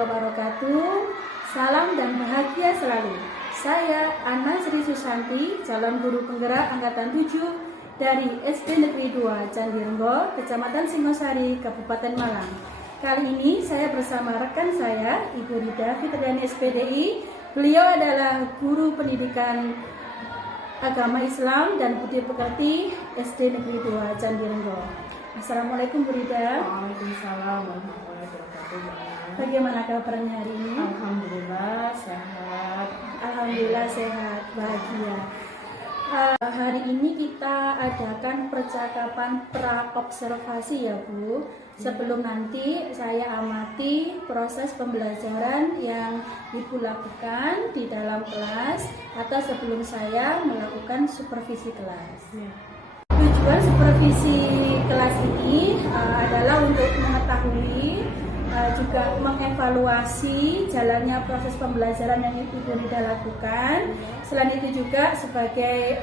wabarakatuh. Salam dan bahagia selalu. Saya Ana Sri Susanti, calon guru penggerak angkatan 7 dari SD Negeri 2 Candirenggo, Kecamatan Singosari, Kabupaten Malang. Kali ini saya bersama rekan saya, Ibu Rida Fitriani SPDI. Beliau adalah guru pendidikan agama Islam dan budi pekerti SD Negeri 2 Candirenggo. Assalamualaikum Bu Rida. Waalaikumsalam warahmatullahi wabarakatuh. Bagaimana kabarnya hari ini? Alhamdulillah sehat. Alhamdulillah sehat, bahagia. Hari ini kita adakan percakapan pra-observasi ya Bu. Sebelum nanti saya amati proses pembelajaran yang Ibu lakukan di dalam kelas atau sebelum saya melakukan supervisi kelas. Tujuan supervisi kelas ini adalah untuk mengetahui juga mengevaluasi jalannya proses pembelajaran yang Ibu Rida lakukan. Selain itu juga sebagai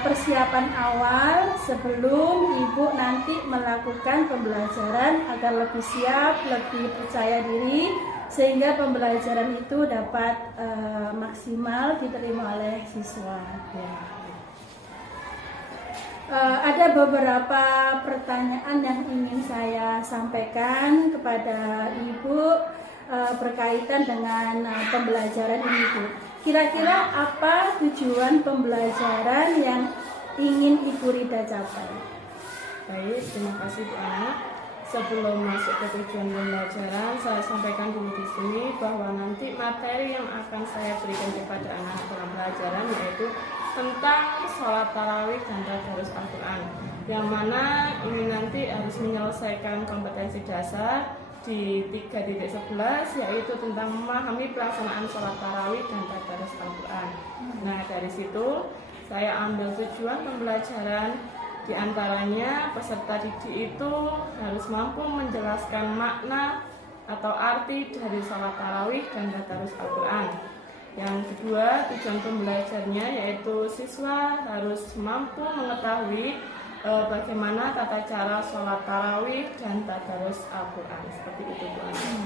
persiapan awal sebelum Ibu nanti melakukan pembelajaran agar lebih siap, lebih percaya diri sehingga pembelajaran itu dapat maksimal diterima oleh siswa. Ada beberapa pertanyaan yang ingin saya sampaikan kepada Ibu berkaitan dengan pembelajaran ini Bu. Kira-kira apa tujuan pembelajaran yang ingin Ibu Rida capai? Baik, terima kasih Bu Ana. Sebelum masuk ke tujuan pembelajaran, saya sampaikan dulu di sini bahwa nanti materi yang akan saya berikan kepada anak-anak dalam pelajaran yaitu tentang sholat tarawih dan tadarus Al-Quran, yang mana ini nanti harus menyelesaikan kompetensi dasar di 3.11 yaitu tentang memahami pelaksanaan sholat tarawih dan tadarus Al-Quran. Nah, dari situ saya ambil tujuan pembelajaran. Di antaranya peserta didik itu harus mampu menjelaskan makna atau arti dari sholat tarawih dan tadarus Al-Quran. Yang kedua, tujuan pembelajarnya yaitu siswa harus mampu mengetahui bagaimana tata cara sholat tarawih dan tadarus Al-Quran. Seperti itu Bu Ana.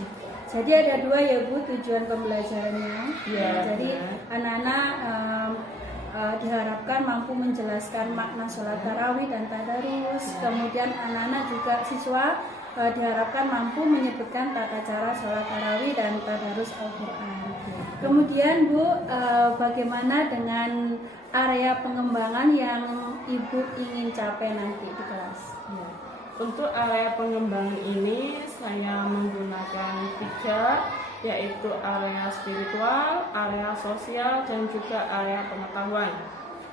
Jadi ada dua ya Bu tujuan pembelajarannya. Jadi anak-anak diharapkan mampu menjelaskan makna sholat tarawih dan tadarus. Kemudian anak-anak juga siswa diharapkan mampu menyebutkan tata cara sholat tarawih dan tadarus Al-Quran. Kemudian Bu, bagaimana dengan area pengembangan yang Ibu ingin capai nanti di kelas? Ya. Untuk area pengembangan ini saya menggunakan 3, yaitu area spiritual, area sosial, dan juga area pengetahuan.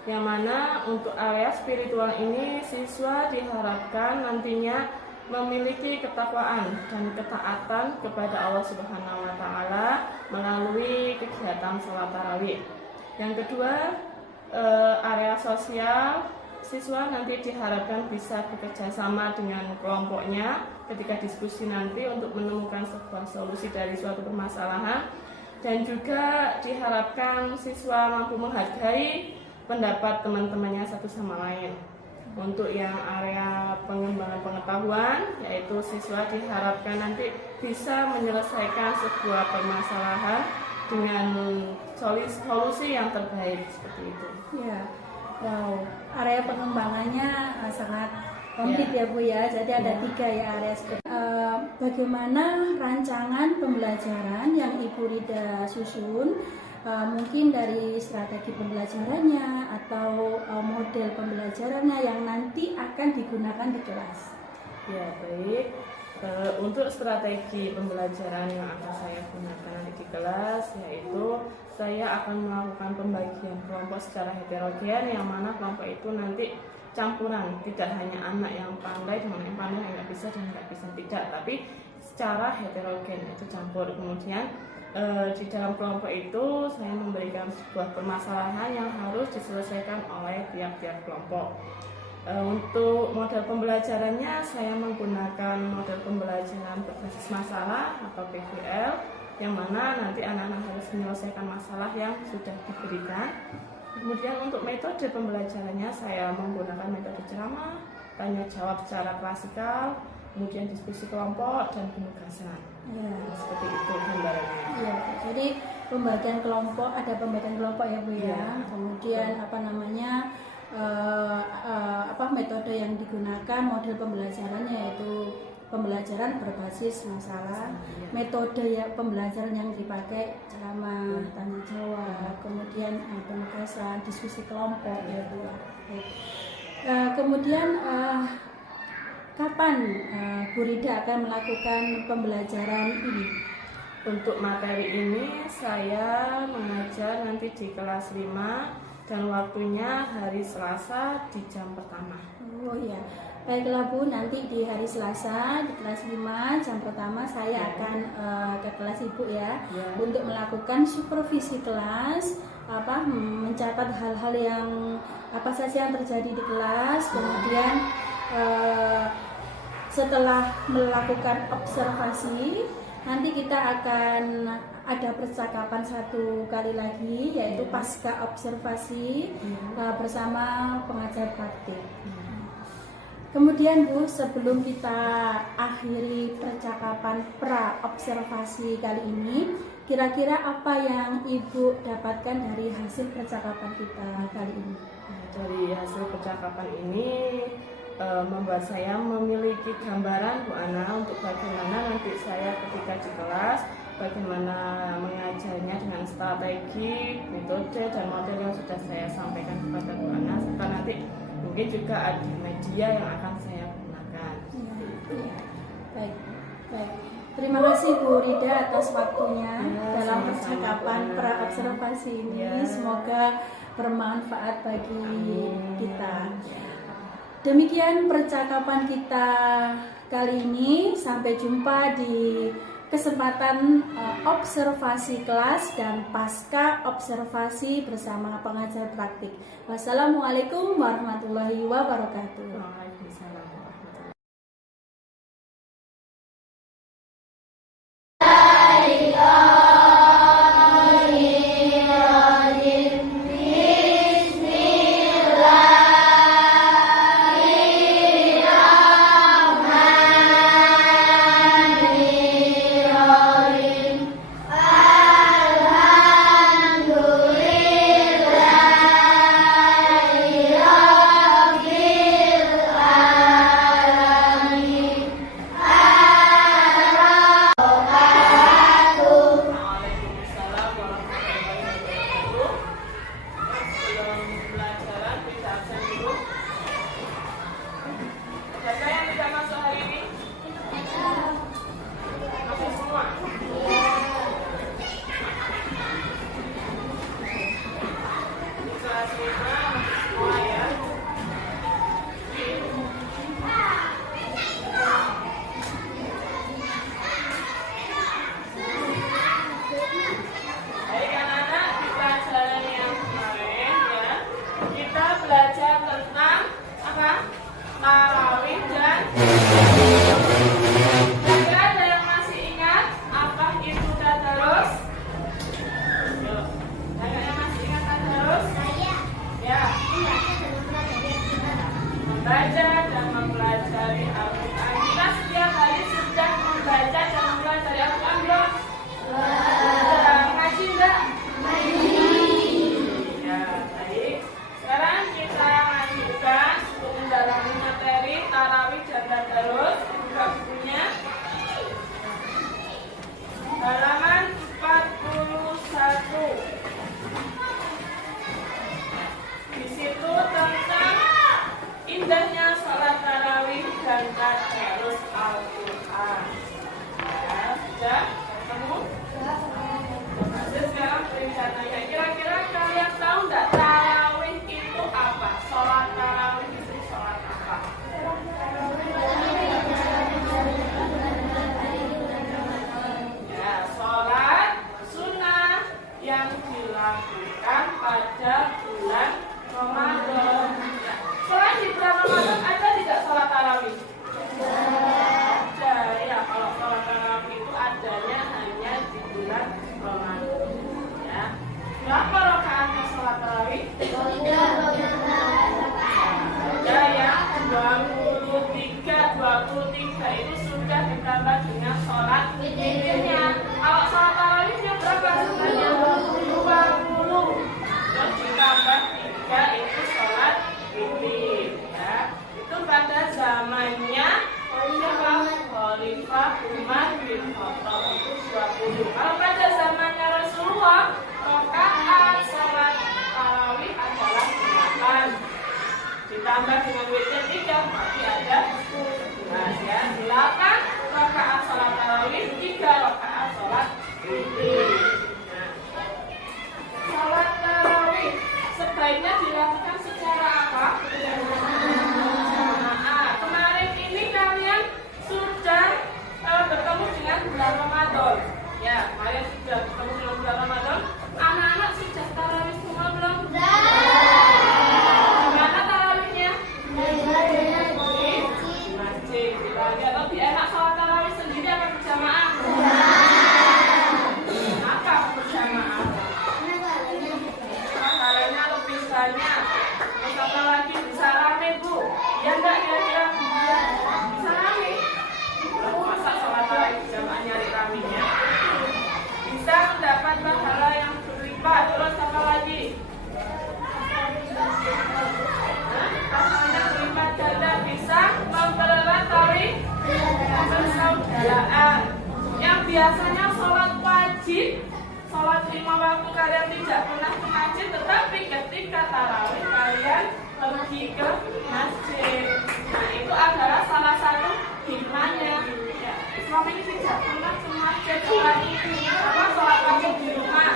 Yang mana untuk area spiritual ini siswa diharapkan nantinya memiliki ketakwaan dan ketaatan kepada Allah Subhanahu wa Ta'ala melalui kegiatan sholat tarawih. Yang kedua, area sosial, siswa nanti diharapkan bisa bekerja sama dengan kelompoknya ketika diskusi nanti untuk menemukan sebuah solusi dari suatu permasalahan, dan juga diharapkan siswa mampu menghargai pendapat teman-temannya satu sama lain. Untuk yang area pengembangan pengetahuan, yaitu siswa diharapkan nanti bisa menyelesaikan sebuah permasalahan dengan solusi yang terbaik, seperti itu. Ya, wow. Area pengembangannya sangat komplit ya Bu ya. Jadi ada 3 ya area seperti. Bagaimana rancangan pembelajaran yang Ibu Rida susun? Mungkin dari strategi pembelajarannya atau model pembelajarannya yang nanti akan digunakan di kelas. Ya, baik. Untuk strategi pembelajaran yang akan saya gunakan nanti di kelas, yaitu saya akan melakukan pembagian kelompok secara heterogen, yang mana kelompok itu nanti campuran, tidak hanya anak yang pandai dengan yang pandai, yang nggak bisa dan nggak bisa, tidak, tapi secara heterogen itu campur. Kemudian di dalam kelompok itu saya memberikan sebuah permasalahan yang harus diselesaikan oleh tiap-tiap kelompok. Untuk model pembelajarannya saya menggunakan model pembelajaran berbasis masalah atau PBL, yang mana nanti anak-anak harus menyelesaikan masalah yang sudah diberikan. Kemudian untuk metode pembelajarannya saya menggunakan metode ceramah, tanya jawab secara klasikal, kemudian diskusi kelompok dan penugasan. Ya. Seperti itu gambarannya. Ya, jadi pembagian kelompok, ada pembagian kelompok ya Bu ya. Ya. Kemudian metode yang digunakan, model pembelajarannya yaitu pembelajaran berbasis masalah, metode ya pembelajaran yang dipakai ceramah, tanya jawab, kemudian penugasan, diskusi kelompok ya Bu. Kemudian kapan Bu Rida akan melakukan pembelajaran ini? Untuk materi ini saya mengajar nanti di kelas 5 dan waktunya hari Selasa di jam pertama. Oh iya, baiklah Bu, nanti di hari Selasa di kelas 5 jam pertama saya akan ke kelas Ibu ya, untuk melakukan supervisi kelas, mencatat hal-hal yang apa saja yang terjadi di kelas, kemudian setelah melakukan observasi nanti kita akan ada percakapan satu kali lagi, yaitu pasca observasi bersama pengajar praktik. Kemudian Bu, sebelum kita akhiri percakapan pra observasi kali ini, kira-kira apa yang Ibu dapatkan dari hasil percakapan kita kali ini? Dari hasil percakapan ini membuat saya memiliki gambaran Bu Ana untuk bagaimana nanti saya ketika di kelas, bagaimana mengajarnya dengan strategi, metode, dan model yang sudah saya sampaikan kepada Bu Ana, serta nanti mungkin juga ada media yang akan saya gunakan. Baik. Terima kasih Bu Rida atas waktunya dalam percakapan pra observasi ini. Semoga bermanfaat bagi kita. Demikian percakapan kita kali ini. Sampai jumpa di kesempatan observasi kelas dan pasca observasi bersama pengajar praktik. Wassalamualaikum warahmatullahi wabarakatuh. Waalaikumsalam. Ada ya, kalau sholat tarawih itu adanya 23 itu sudah ditambah dengan sholat witirnya. Kalau sholat tarawihnya berapa sebenarnya? 20. Terus ditambah 3 itu sholat witir. Ya. Itu pada zamannya Khalifah Umar bin Khattab itu 20. Kalau pada zamannya Rasulullah, rakaat sholat tarawih adalah 8. Ditambah dengan witir 3, berarti ada 11 ya. 8 rakaat sholat tarawih, 3 rakaat sholat witir. Nah, sholat tarawih sebaiknya dilakukan secara apa? Jamaah. Kemarin ini kalian sudah bertemu dengan bulan Ramadan. Ya, kalian sudah bertemu dengan bulan Ramadan. Anak-anak sudah tarawih semua belum? Gimana tarawihnya? Di masjid. Lebih enak sholat tarawih sendiri apa berjamaah? Kenapa berjamaah? Pahalanya lebih banyak. Satu lagi bisa rame, Bu. Ya enggak kira-kira? Bisa rame. Masa sholat tarawih berjamaah nyari ramenya? Bisa mendapat pahala yang berlimpah. Terus apa lagi? Pahalanya berlimpah ganda, bisa mempererat tali persaudaraan. Yang biasanya sholat wajib, sholat 5 waktu kalian tidak pernah ke masjid, tetapi ketika tarawih kalian pergi ke masjid. Nah, itu adalah salah satu hikmahnya. Ya, selama ini tidak pernah ke masjid, sholat wajib di rumah,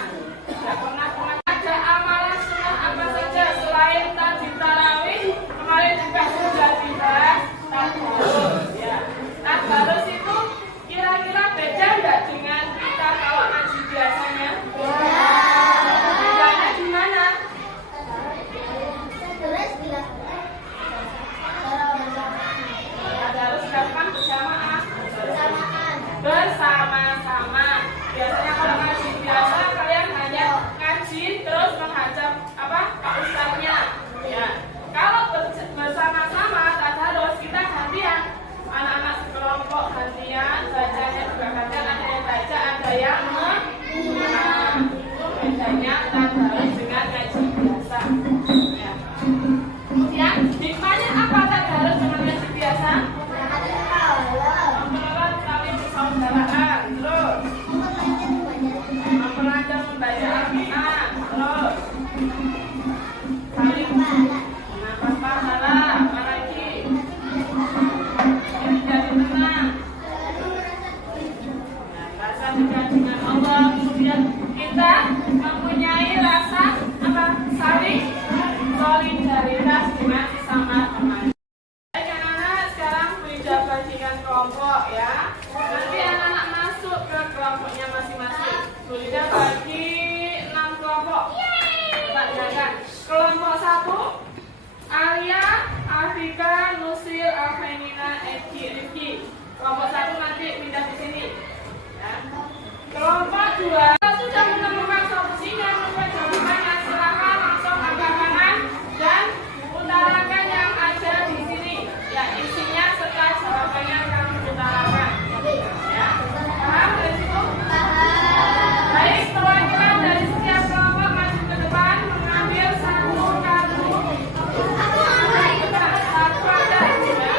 tidak pernah ke masjid. Ada amalan sunnah apa saja selain tadi tarawih? Kemarin juga sudah dibahas tadarus. Ya, tadarus itu kira-kira beda nggak dengan kita kalau ngaji biasanya? Bedanya di mana? Tadarus dilakukan berjamaah, bersama-sama. Biasanya kalau ngaji biasa kalian hanya ngaji terus menghadap Pak Ustadznya. Ya, kalau bersama-sama tadarus kita gantian, anak-anak sekelompok gantian, bacanya juga gantian, ada yang baca, ada yang mengulang. Itu bedanya tadarus dengan ngaji biasa. Ya. Kemudian hikmahnya apa tadarus dengan ngaji biasa? Mempererat tali persaudaraan. Terus mempelajari membaca Al-Quran. Terus saling menambah pahala. Apa lagi? Jadi tenang. Nah, rasa dekat dengan Allah. Kemudian kita mempunyai rasa apa? Saling solidaritas dengan sesama teman. Baik anak-anak, sekarang sudah bagikan kelompok ya. Nanti anak-anak masuk ke kelompoknya masing-masing. Sudah bagi 6 kelompok. Kita lihatkan. Kelompok 1, Alia, Afika, Nusil, Alfenina, Eki, Rifki. Kelompok 1 nanti pindah di sini. Ya. Kelompok 2 sudah menemukan solusinya, menemukan jawabannya. Silakan langsung angkat tangan dan utarakan yang ada di sini. Ya, isinya serta jawabannya kami utarakan. Ya, paham dari situ? Baik, perwakilan dari setiap kelompok maju ke depan mengambil satu kartu. Satu aja, ya.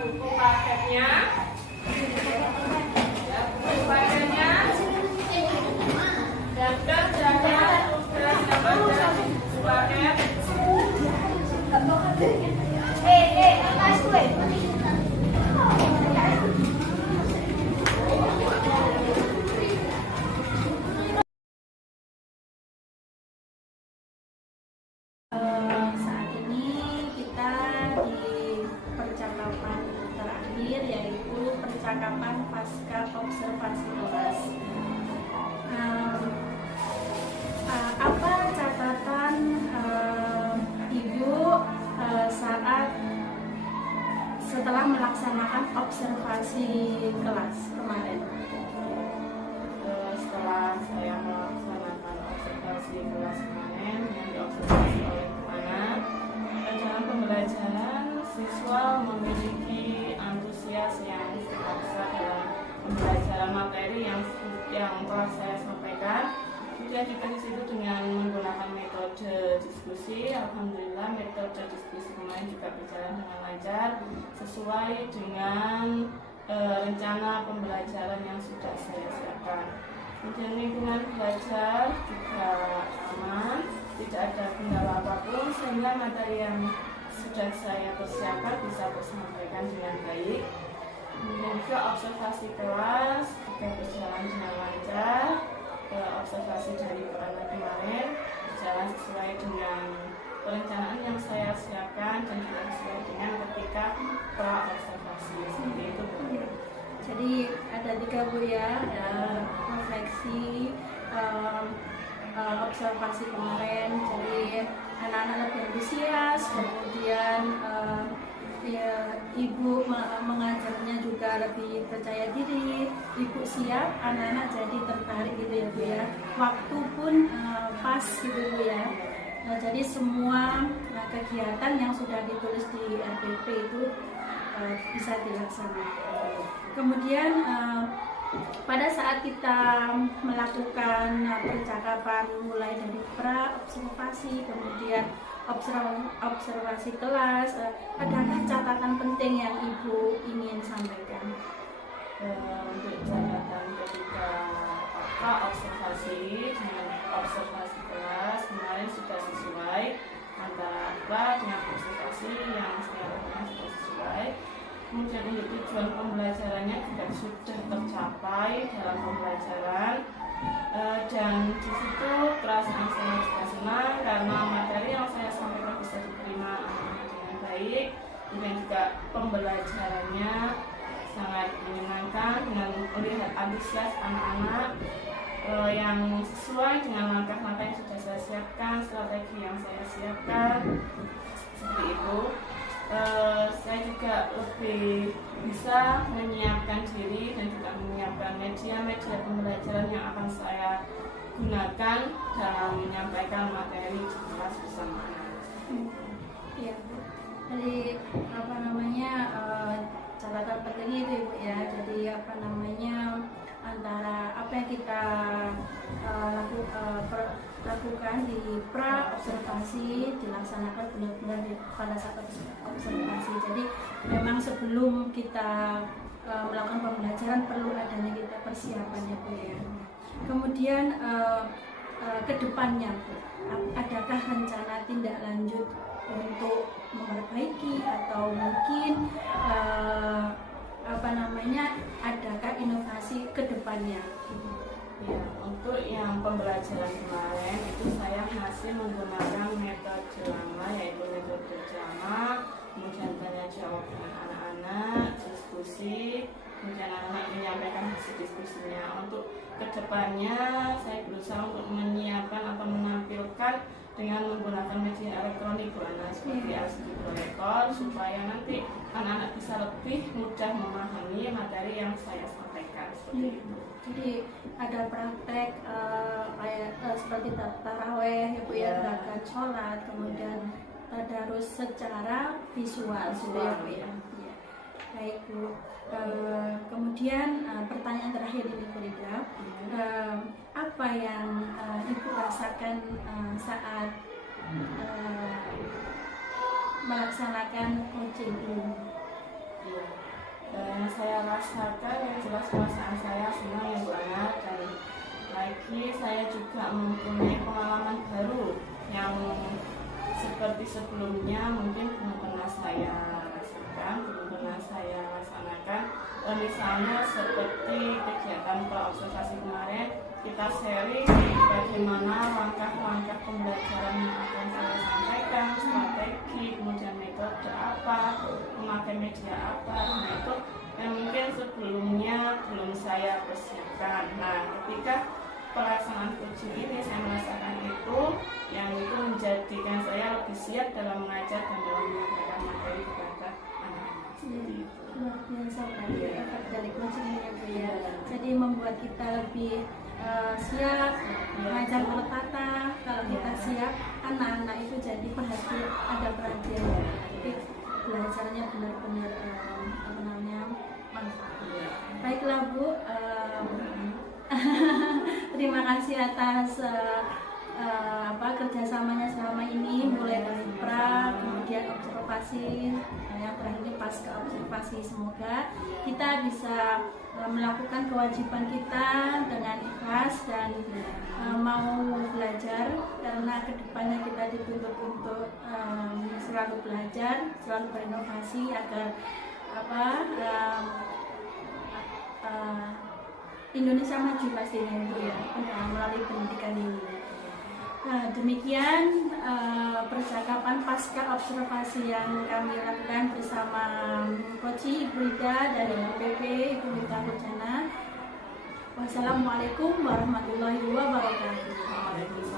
buku paketnya. Ya, buku paketnya. Dan kerjanya sudah dapatkan buku paket. Saat ini kita di percakapan terakhir, yaitu percakapan pasca observasi kelas. Apa catatan Ibu saat setelah melaksanakan observasi kelas kemarin? Setelah saya melaksanakan observasi kelas kemarin yang diobservasi oleh anak, dalam pembelajaran siswa memiliki antusias yang sangat besar dalam pembelajaran materi yang telah saya sampaikan. Kemudian juga di situ dengan menggunakan metode diskusi. Alhamdulillah metode diskusi kemarin juga berjalan dengan lancar sesuai dengan rencana pembelajaran yang sudah saya siapkan. Kemudian lingkungan belajar juga aman, tidak ada kendala apapun, sehingga materi yang sudah saya persiapkan bisa tersampaikan dengan baik. Kemudian juga observasi kelas juga berjalan dengan lancar. Observasi dari anak kemarin berjalan sesuai dengan perencanaan yang saya siapkan dan juga sesuai dengan ketika pra observasi seperti itu, Bu. Jadi ada 3, Bu, ya, refleksi, observasi kemarin. Jadi anak-anak lebih antusias, kemudian Ibu mengajarnya juga lebih percaya diri, Ibu siap, anak-anak jadi tertarik gitu ya, Bu, ya. Waktu pun pas gitu, Bu, ya. Jadi semua kegiatan yang sudah ditulis di RPP itu bisa dilaksanakan. Kemudian pada saat kita melakukan percakapan mulai dari pra observasi, kemudian observasi kelas, adakah catatan penting yang Ibu ingin sampaikan? Untuk catatan ketika pra observasi dengan observasi kelas kemarin sudah sesuai antara pra dengan observasi yang saya lakukan sudah sesuai. Kemudian untuk tujuan pembelajarannya juga sudah tercapai dalam pembelajaran, dan di situ perasaan saya juga senang karena materi yang saya sampaikan bisa diterima anak-anak dengan baik. Kemudian juga pembelajarannya sangat menyenangkan dengan melihat antusias anak-anak yang sesuai dengan langkah-langkah yang sudah saya siapkan, strategi yang saya siapkan, seperti itu. Saya juga lebih bisa menyiapkan diri dan juga menyiapkan media-media pembelajaran yang akan saya gunakan dalam menyampaikan materi di kelas bersama anak. Iya, jadi catatan penting itu, Ibu, ya. Jadi antara apa yang kita lakukan di pra observasi dilaksanakan benar-benar pada saat observasi. Jadi memang sebelum kita melakukan pembelajaran perlu adanya kita persiapan, ya, Bu, ya. Kemudian kedepannya, Bu, adakah rencana tindak lanjut untuk memperbaiki atau mungkin adakah inovasi kedepannya? Ya, untuk yang pembelajaran kemarin itu saya masih menggunakan metode lama, yaitu metode jamak, kemudian tanya jawab dengan anak-anak, diskusi, kemudian anak-anak menyampaikan hasil diskusinya. Untuk kedepannya saya berusaha untuk menyiapkan atau menampilkan dengan menggunakan media elektronik, Bu Ana, seperti LCD proyektor, supaya nanti anak-anak bisa lebih mudah memahami materi yang saya sampaikan, seperti itu. Jadi ada praktek seperti taraweh, ya, Bu, ya, gerakan sholat, kemudian tadarus secara visual, ya, Bu, ya. Baik, Bu. Kemudian pertanyaan terakhir ini, Bu Rida, apa yang Ibu rasakan saat melaksanakan coaching ini? Iya. Yang saya rasakan yang jelas perasaan saya senang yang banget, dan lagi saya juga mempunyai pengalaman baru yang seperti sebelumnya mungkin belum pernah saya rasakan, belum pernah saya laksanakan. Misalnya seperti kegiatan observasi kemarin, kita sharing bagaimana langkah-langkah pembelajaran yang akan saya sampaikan, strategi, kemudian metode apa, memakai media apa. Nah, itu yang mungkin sebelumnya belum saya persiapkan. Nah, ketika pelaksanaan coaching ini saya merasakan itu, yang itu menjadikan saya lebih siap dalam mengajar dan dalam menyampaikan materi kepada anak-anak. Seperti itu. Luar biasa tadi efek dari coaching ini Bu ya. Jadi membuat kita lebih siap mengajar bertata. Kalau kita siap, anak-anak itu jadi perhatian, ada perhatian. Jadi belajarnya benar-benar manfaat. Baiklah Bu, terima kasih atas kerjasamanya selama ini, mulai dari pra, kemudian observasi, yang terakhir ini pasca observasi. Semoga kita bisa melakukan kewajiban kita dengan ikhlas dan mau belajar, karena kedepannya kita dituntut untuk selalu belajar, selalu berinovasi agar Indonesia maju pastinya itu ya, melalui pendidikan ini. Nah, demikian percakapan pasca observasi yang kami lakukan bersama Koci Ibu Ida dari LPP Ibu Mita Hujana. Wassalamualaikum warahmatullahi wabarakatuh.